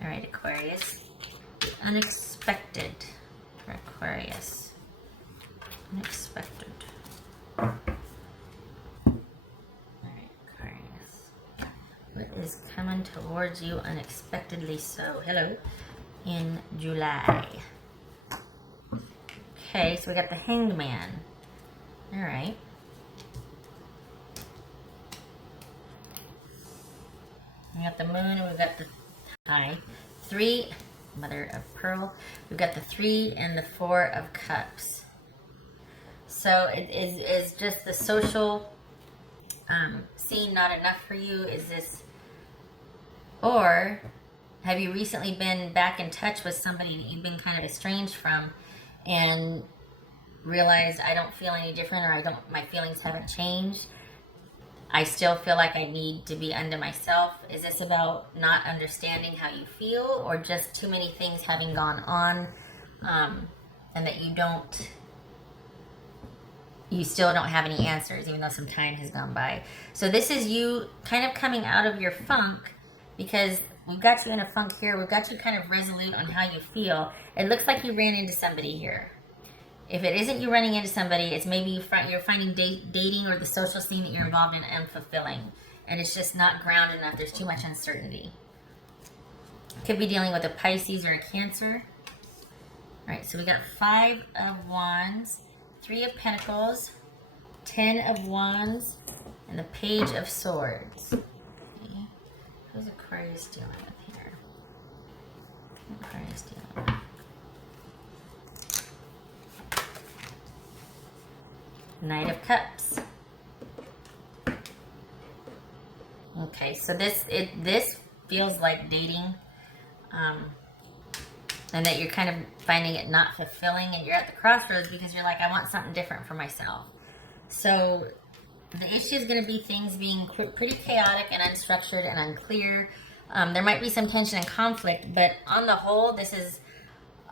All right, Aquarius. Unexpected for Aquarius. Unexpected. All right, Aquarius. What is coming towards you unexpectedly so? Hello. In July. Okay, so we got the Hanged Man. All right. We got the Moon, and we've got the Three, Mother of Pearl. We've got the 3 and the 4 of Cups. So is just the social scene not enough for you? Is this, or have you recently been back in touch with somebody that you've been kind of estranged from and realized I don't feel any different, or my feelings haven't changed? I still feel like I need to be unto myself. Is this about not understanding how you feel, or just too many things having gone on, and that you still don't have any answers, even though some time has gone by? So this is you kind of coming out of your funk, because we've got you in a funk here. We've got you kind of resolute on how you feel. It looks like you ran into somebody here. If it isn't you running into somebody, it's maybe you're finding dating or the social scene that you're involved in unfulfilling. And it's just not grounded enough. There's too much uncertainty. Could be dealing with a Pisces or a Cancer. All right, so we got 5 of Wands, 3 of Pentacles, 10 of Wands, and the Page of Swords. Okay. Who's Aquarius dealing with here? Aquarius dealing with. Knight of Cups. Okay, so this feels like dating, and that you're kind of finding it not fulfilling, and you're at the crossroads because you're like, I want something different for myself. So the issue is going to be things being pretty chaotic and unstructured and unclear. There might be some tension and conflict, but on the whole, this is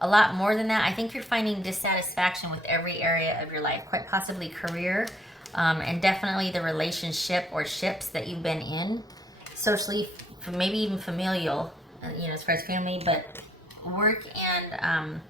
a lot more than that. I think you're finding dissatisfaction with every area of your life, quite possibly career, and definitely the relationship or ships that you've been in, socially, maybe even familial, as far as family, but work and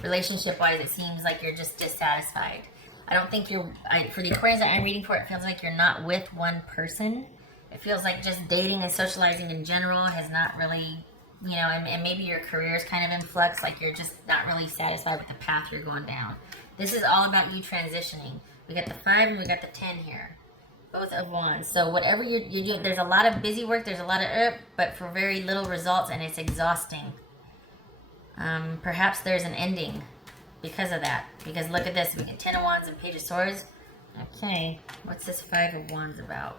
relationship-wise, it seems like you're just dissatisfied. I don't think for the Aquarians that I'm reading for, it feels like you're not with one person. It feels like just dating and socializing in general has not really, and maybe your career is kind of in flux, like you're just not really satisfied with the path you're going down. This is all about you transitioning. We got the 5 and we got the 10 here. Both of Wands. So whatever you're doing, there's a lot of busy work, there's a lot of but for very little results, and it's exhausting. Perhaps there's an ending because of that. Because look at this. We get 10 of Wands and Page of Swords. Okay. What's this 5 of Wands about?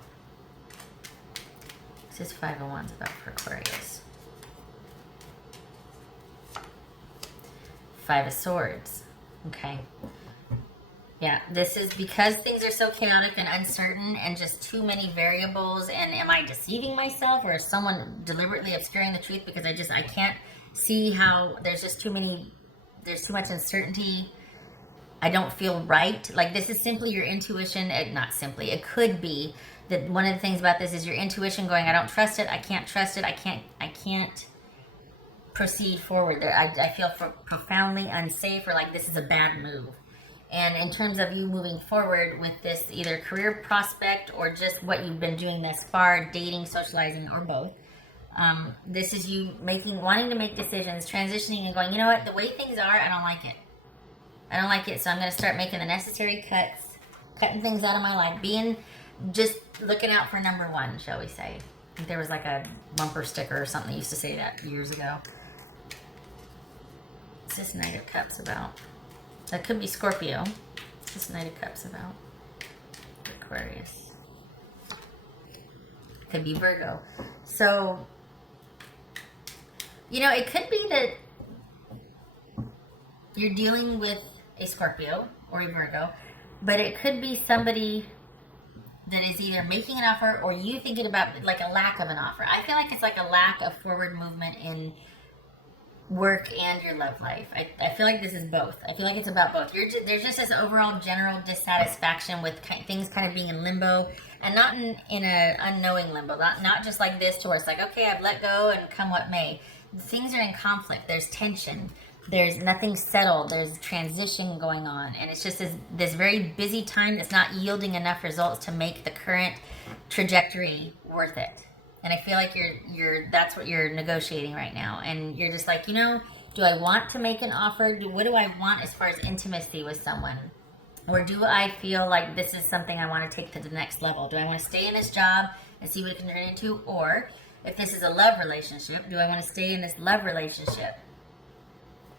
What's this 5 of Wands about for Aquarius? 5 of Swords. Okay. Yeah, this is because things are so chaotic and uncertain and just too many variables. And am I deceiving myself, or is someone deliberately obscuring the truth? Because I can't see how there's too much uncertainty. I don't feel right. Like, this is simply your intuition. Not simply. It could be that one of the things about this is your intuition going, I don't trust it. I can't trust it. I can't proceed forward. I feel profoundly unsafe, or like this is a bad move. And in terms of you moving forward with this either career prospect or just what you've been doing thus far, dating, socializing, or both, this is you wanting to make decisions, transitioning and going, you know what, the way things are, I don't like it. I don't like it, so I'm going to start making the necessary cuts, cutting things out of my life, just looking out for number 1, shall we say. I think there was like a bumper sticker or something that used to say that years ago. What's this Knight of Cups about? That could be Scorpio. What's this Knight of Cups about? Aquarius. Could be Virgo. So, it could be that you're dealing with a Scorpio or a Virgo, but it could be somebody that is either making an offer or you thinking about like a lack of an offer. I feel like it's like a lack of forward movement in work and your love life. I feel like this is both. I feel like it's about both. There's just this overall general dissatisfaction with things kind of being in limbo, and not in a unknowing limbo. Not just like this to where it's like, okay, I've let go and come what may. things are in conflict. There's tension. There's nothing settled. There's transition going on, and it's just this very busy time that's not yielding enough results to make the current trajectory worth it. And I feel like that's what you're negotiating right now, and you're just like, do I want to make an offer? What do I want as far as intimacy with someone? Or do I feel like this is something I want to take to the next level? Do I want to stay in this job and see what it can turn into? Or if this is a love relationship, do I want to stay in this love relationship?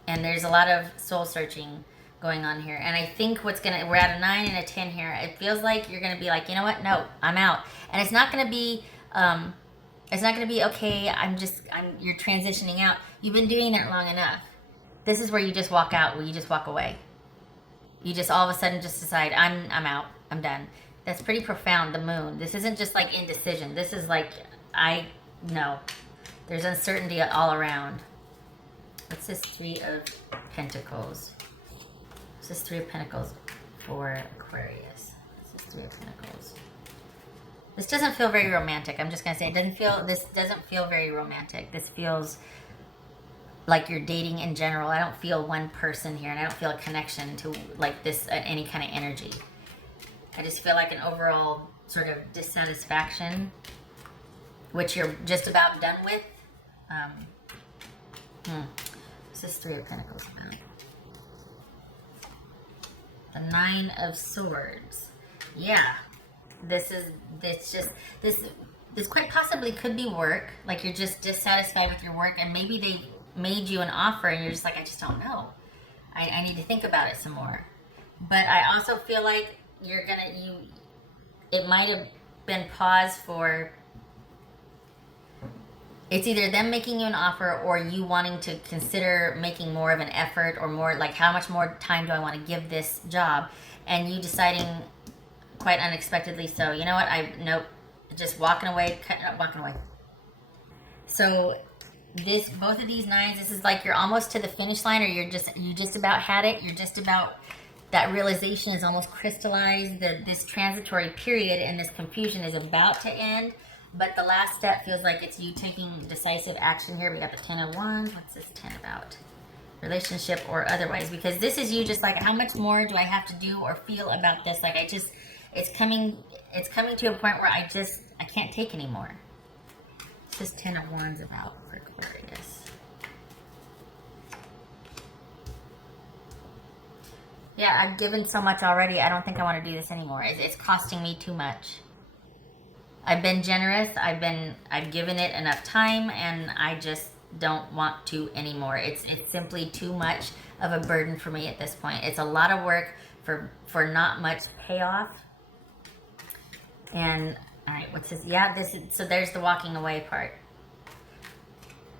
And there's a lot of soul searching going on here. And I think we're at a 9 and a 10 here. It feels like you're going to be like, you know what? No, I'm out. And it's not going to be, okay, you're transitioning out. You've been doing that long enough. This is where you just walk out, where you just walk away. You just all of a sudden just decide, I'm out. I'm done. That's pretty profound, the moon. This isn't just like indecision. This is like, no. There's uncertainty all around. What's this 3 of Pentacles? What's this 3 of Pentacles for Aquarius? What's this 3 of Pentacles? This doesn't feel very romantic. I'm just going to say, this doesn't feel very romantic. This feels like you're dating in general. I don't feel one person here, and I don't feel a connection to like this, any kind of energy. I just feel like an overall sort of dissatisfaction, which you're just about done with. What's this 3 of Pentacles about? The 9 of Swords. Yeah. This quite possibly could be work. Like you're just dissatisfied with your work, and maybe they made you an offer and you're just like, I just don't know. I need to think about it some more. But I also feel like it might have been paused for, it's either them making you an offer or you wanting to consider making more of an effort, or more like, how much more time do I want to give this job? And you deciding quite unexpectedly, so you know what, nope, just walking away. So both of these 9s, this is like you're almost to the finish line, or you just about had it. You're just about, that realization is almost crystallized. This transitory period and this confusion is about to end. But the last step feels like it's you taking decisive action here. We got the 10 of Wands. What's this 10 about? Relationship or otherwise. Because this is you just like, how much more do I have to do or feel about this? Like it's coming to a point where I can't take anymore. What's this 10 of Wands about for Aquarius? Yeah, I've given so much already. I don't think I want to do this anymore. It's costing me too much. I've been generous. I've given it enough time, and I just don't want to anymore. It's simply too much of a burden for me at this point. It's a lot of work for not much payoff. And all right, what's this? Yeah, so there's the walking away part.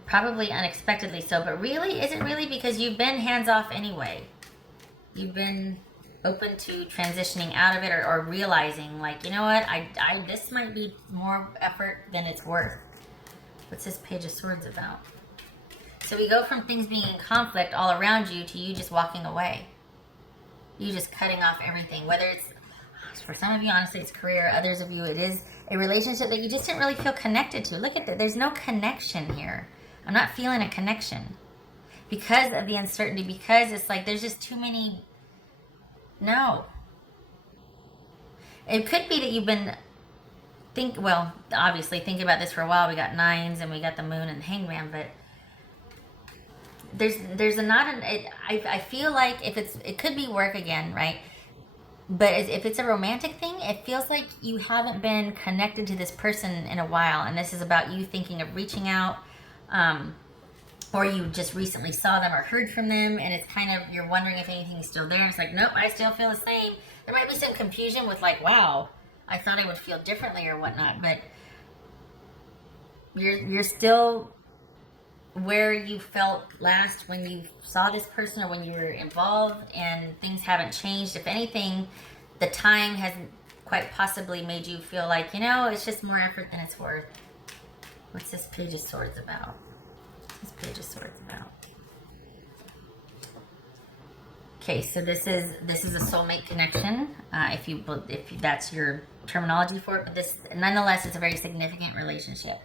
Probably unexpectedly so, but really, is it really? Because you've been hands off anyway. You've been open to transitioning out of it, or realizing like, you know what, this might be more effort than it's worth. What's this Page of Swords about? So we go from things being in conflict all around you to you just walking away. You just cutting off everything. Whether it's, for some of you, honestly, it's career. Others of you, it is a relationship that you just didn't really feel connected to. Look at that. There's no connection here. I'm not feeling a connection because of the uncertainty, because it's like there's just too many. No. It could be that you've been obviously thinking about this for a while. We got 9s and we got the Moon and the Hangman, but I feel like it could be work again, right? But if it's a romantic thing, it feels like you haven't been connected to this person in a while, and this is about you thinking of reaching out, or you just recently saw them or heard from them, and it's kind of, you're wondering if anything's still there. It's like, nope, I still feel the same. There might be some confusion with like, wow, I thought I would feel differently or whatnot, but you're still where you felt last when you saw this person or when you were involved, and things haven't changed. If anything, the time has quite possibly made you feel like, it's just more effort than it's worth. What's this Page of Swords about? This Page of Swords about. Okay, so this is a soulmate connection, if that's your terminology for it, but nonetheless, it's a very significant relationship.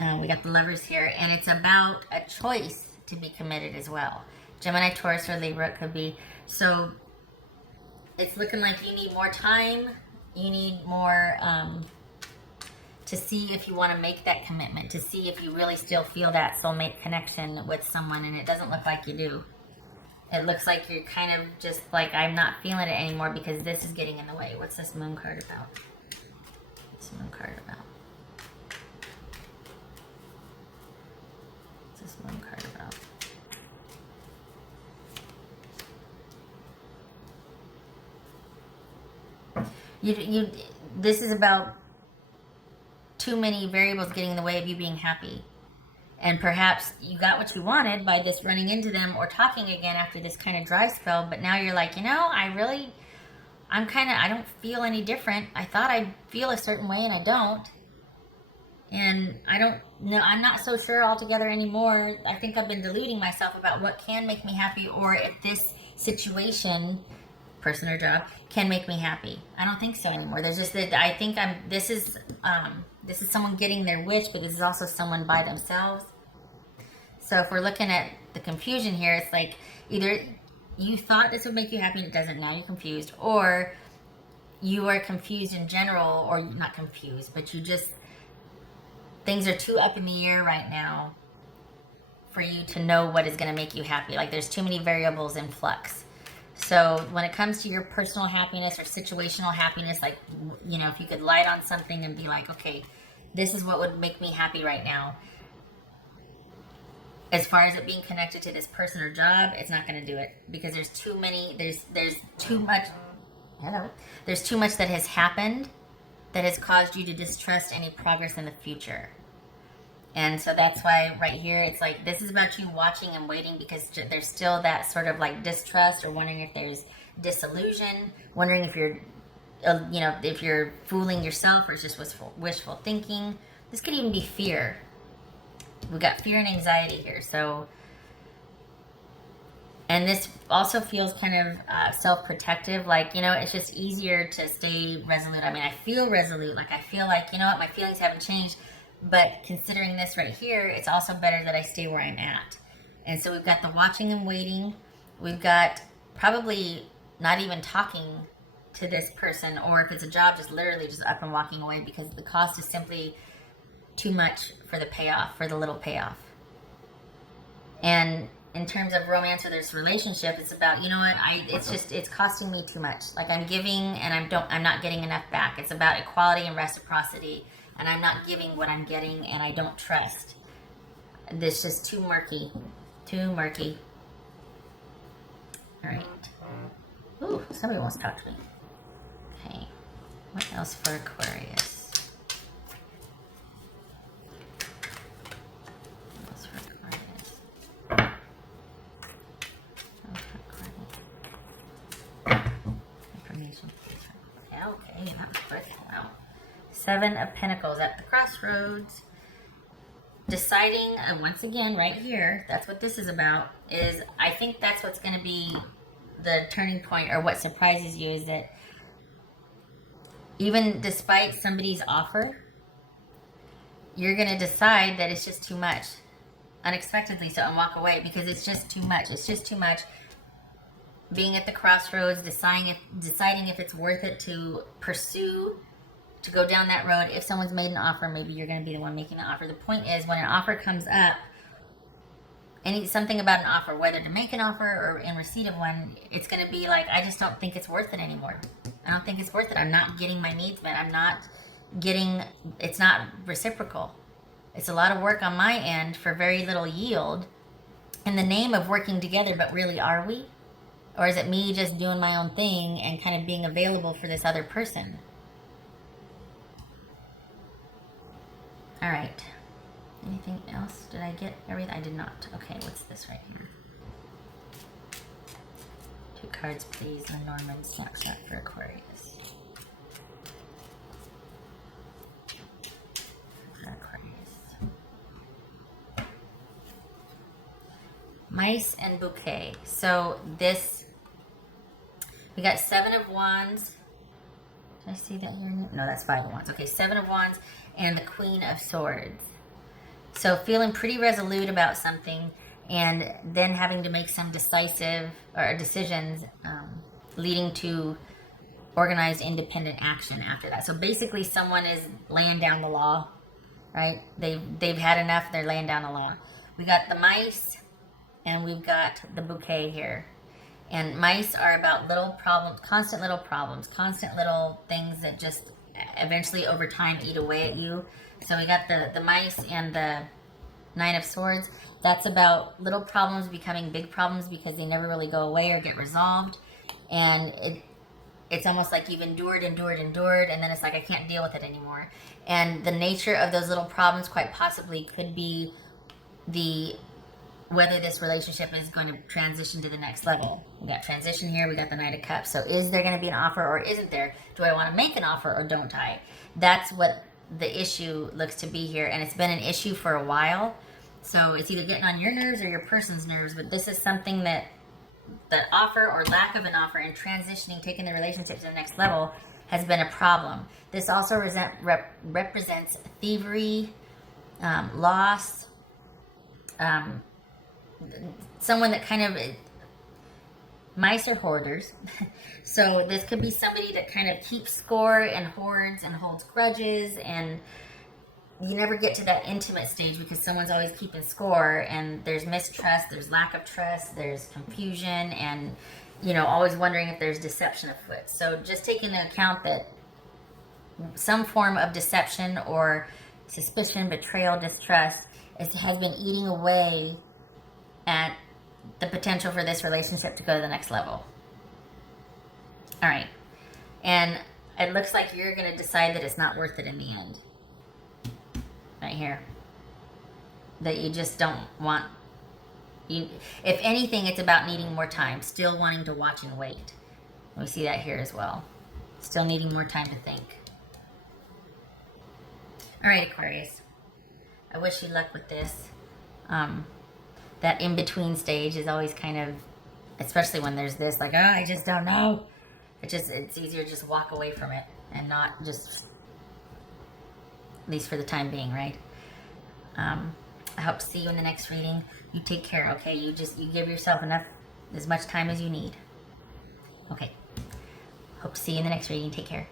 We got the Lovers here, and it's about a choice to be committed as well. Gemini, Taurus, or Libra, it could be. So it's looking like you need more time. You need more to see if you want to make that commitment, to see if you really still feel that soulmate connection with someone, and it doesn't look like you do. It looks like you're kind of just like, I'm not feeling it anymore because this is getting in the way. What's this Moon card about? What's the Moon card about? What's this Moon card about? This is about too many variables getting in the way of you being happy. And perhaps you got what you wanted by this running into them or talking again after this kind of dry spell, but now you're like, I don't feel any different. I thought I'd feel a certain way and I don't. And I'm not so sure altogether anymore. I think I've been deluding myself about what can make me happy, or if this situation, person or job, can make me happy. I don't think so anymore. There's just that I think this is someone getting their wish, but this is also someone by themselves. So if we're looking at the confusion here, it's like either you thought this would make you happy and it doesn't, now you're confused, or you are confused in general, or not confused, but things are too up in the air right now for you to know what is going to make you happy. Like there's too many variables in flux. So when it comes to your personal happiness or situational happiness, like, if you could light on something and be like, okay, this is what would make me happy right now. As far as it being connected to this person or job, it's not going to do it because there's too much that has happened that has caused you to distrust any progress in the future. And so that's why right here, it's like, this is about you watching and waiting because there's still that sort of like distrust, or wondering if there's disillusion, wondering if you're, if you're fooling yourself or it's just wishful thinking. This could even be fear. We've got fear and anxiety here. So, and this also feels kind of self-protective. Like, it's just easier to stay resolute. I mean, I feel resolute. Like, I feel like, my feelings haven't changed. But considering this right here, it's also better that I stay where I'm at. And so we've got the watching and waiting. We've got probably not even talking to this person, or if it's a job, just literally just up and walking away because the cost is simply too much for the payoff, for the little payoff. And in terms of romance or this relationship, it's about, it's costing me too much. Like I'm giving and I'm not getting enough back. It's about equality and reciprocity. And I'm not giving what I'm getting, and I don't trust. This is too murky. Too murky. All right. Ooh, somebody wants to talk to me. Okay. What else for Aquarius? What else for Aquarius? Information. Okay, that was quick. Wow. 7 of Pentacles at the crossroads. Deciding, once again, right here, that's what this is about, is I think that's what's going to be the turning point, or what surprises you, is that even despite somebody's offer, you're going to decide that it's just too much. Unexpectedly so, and walk away because it's just too much. It's just too much. Being at the crossroads, deciding if it's worth it to pursue, to go down that road. If someone's made an offer, maybe you're going to be the one making the offer. The point is, when an offer comes up, something about an offer, whether to make an offer or in receipt of one, it's going to be like, I just don't think it's worth it anymore. I don't think it's worth it. I'm not getting my needs met. It's not reciprocal. It's a lot of work on my end for very little yield in the name of working together, but really, are we? Or is it me just doing my own thing and kind of being available for this other person? All right. Anything else? Did I get everything? I did not. Okay, what's this right here? 2 cards, please. The Norman snapshot for Aquarius. For Aquarius. Mice and bouquet. So this, we got 7 of Wands. Did I see that here? No, that's 5 of Wands. Okay, 7 of Wands and the Queen of Swords. So feeling pretty resolute about something, and then having to make some decisive or decisions, leading to organized independent action after that. So basically someone is laying down the law, right? They've had enough, they're laying down the law. We got the mice and we've got the bouquet here. And mice are about little problems, constant little things that just eventually over time eat away at you. So we got the mice and the Nine of Swords. That's about little problems becoming big problems because they never really go away or get resolved. And it's almost like you've endured, and then it's like, I can't deal with it anymore. And the nature of those little problems quite possibly could be whether this relationship is going to transition to the next level. We got transition here, we got the Knight of Cups. So is there going to be an offer or isn't there? Do I want to make an offer or don't I? That's what the issue looks to be here, and it's been an issue for a while. So it's either getting on your nerves or your person's nerves, but this is something that offer or lack of an offer and transitioning, taking the relationship to the next level has been a problem. This also represents thievery, loss, someone that kind of, mice are hoarders. So this could be somebody that kind of keeps score and hoards and holds grudges, and you never get to that intimate stage because someone's always keeping score, and there's mistrust, there's lack of trust, there's confusion, and always wondering if there's deception afoot. So just take into account that some form of deception or suspicion, betrayal, distrust has been eating away at the potential for this relationship to go to the next level. All right. And it looks like you're going to decide that it's not worth it in the end. Right here. That you just don't want. If anything, it's about needing more time. Still wanting to watch and wait. We see that here as well. Still needing more time to think. All right, Aquarius. I wish you luck with this. That in-between stage is always kind of, especially when there's this, like, I just don't know. It's easier to just walk away from it and not just, at least for the time being, right? I hope to see you in the next reading. You take care, okay? You give yourself as much time as you need. Okay. Hope to see you in the next reading. Take care.